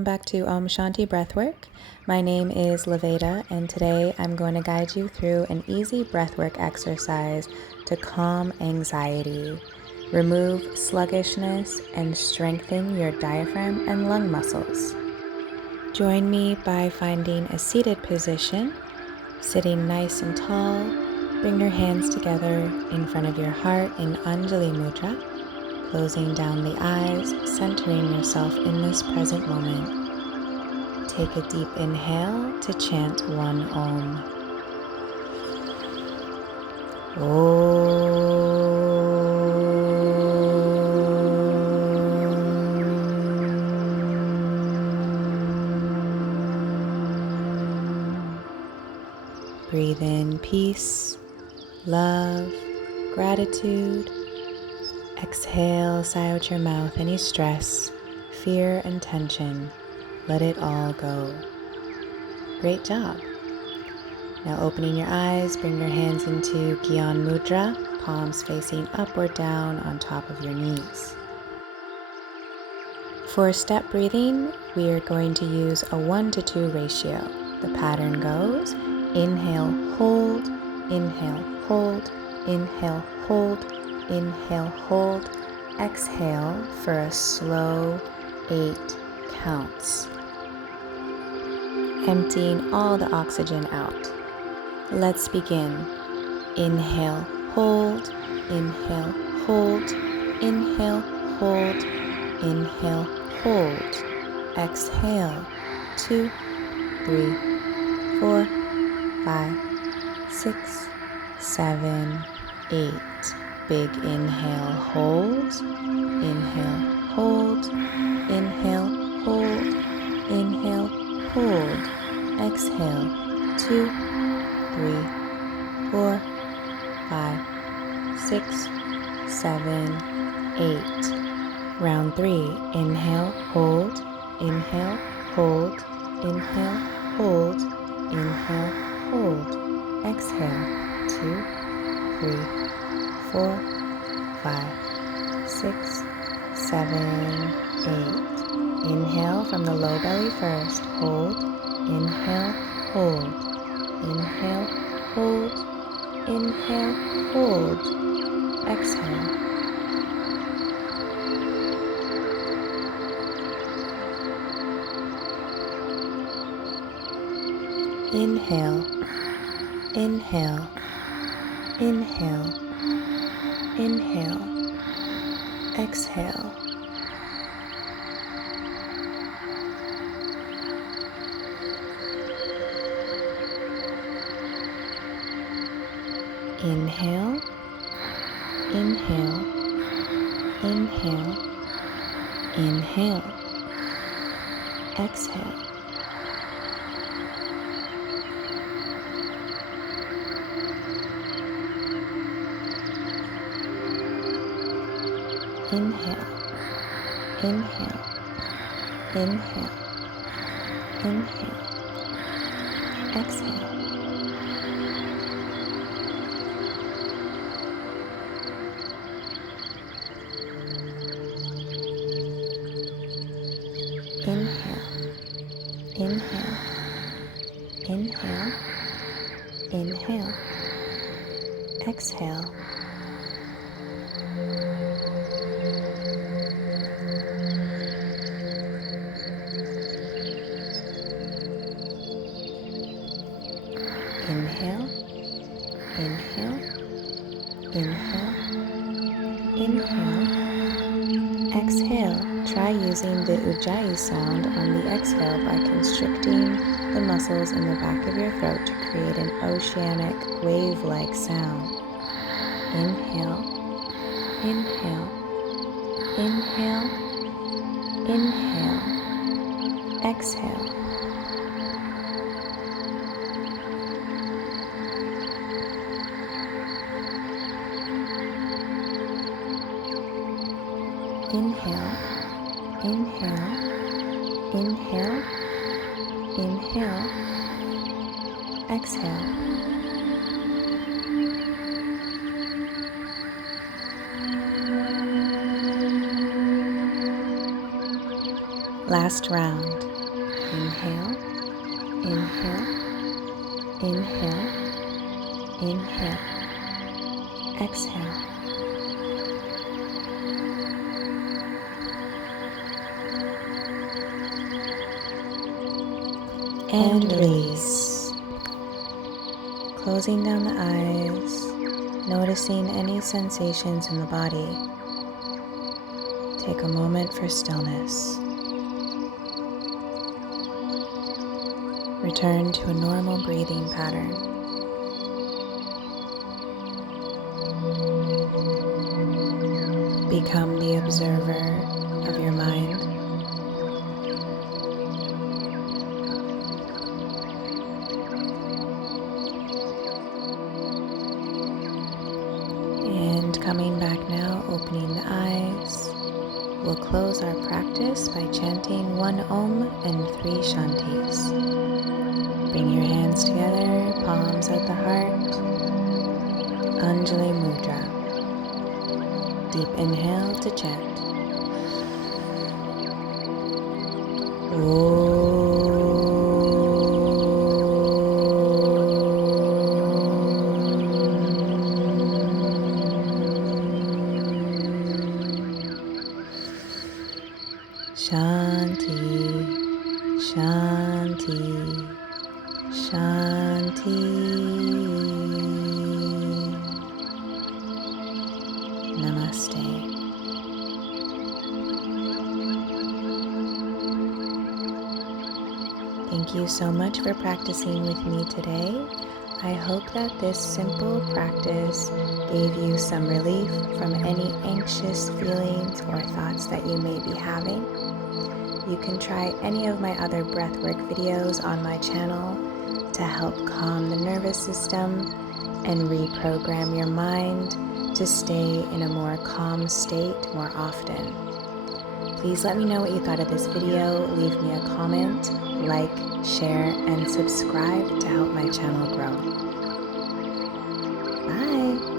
welcome back to Om Shanti Breathwork. My name is Laveda, and today I'm going to guide you through an easy breathwork exercise to calm anxiety, remove sluggishness, and strengthen your diaphragm and lung muscles. Join me by finding a seated position, sitting nice and tall. Bring your hands together in front of your heart in Anjali Mudra. Closing down the eyes, centering yourself in this present moment. Take a deep inhale to chant one Om. Om. Breathe in peace, love, gratitude. Exhale, sigh out your mouth any stress, fear, and tension. Let it all go. Great job. Now opening your eyes, bring your hands into Gyan Mudra, palms facing up or down on top of your knees. For step breathing, we are going to use a 1-to-2 ratio. The pattern goes: inhale, hold, inhale, hold, inhale, hold, inhale, hold, exhale for a slow 8 counts. Emptying all the oxygen out. Let's begin. Inhale, hold, inhale, hold, inhale, hold, inhale, hold. Exhale, 2, 3, 4, 5, 6, 7, 8. Big inhale, hold, inhale, hold, inhale, hold, inhale, hold. Exhale, 2, 3, 4, 5, 6, 7, 8. Round 3, inhale, hold, inhale, hold, inhale, hold, inhale, hold. Exhale, 2, 3, 4, 5, 6, 7, 8. Inhale from the low belly first. Hold, inhale, hold, inhale, hold, inhale, hold. Exhale. Inhale, inhale, inhale, inhale, exhale. Inhale, inhale, inhale, inhale, exhale. Inhale, inhale, inhale, inhale, exhale. Inhale, inhale, inhale, inhale, exhale. Inhale, inhale, inhale, inhale, exhale. Try using the Ujjayi sound on the exhale by constricting the muscles in the back of your throat to create an oceanic wave-like sound. Inhale, inhale, inhale, inhale, exhale. Inhale, inhale, inhale, inhale, exhale. Last round. Inhale, inhale, inhale, inhale, exhale. And release. Closing down the eyes, noticing any sensations in the body. Take a moment for stillness. Return to a normal breathing pattern. Become the observer of your mind. And coming back now, opening the eyes, we'll close our practice by chanting 1 Om and 3 Shantis. Bring your hands together, palms at the heart, Anjali Mudra. Deep inhale to chant. Shanti, Shanti, Shanti. Namaste. Thank you so much for practicing with me today. I hope that this simple practice gave you some relief from any anxious feelings or thoughts that you may be having. You can try any of my other breathwork videos on my channel to help calm the nervous system and reprogram your mind to stay in a more calm state more often. Please let me know what you thought of this video. Leave me a comment, like, share, and subscribe to help my channel grow. Bye!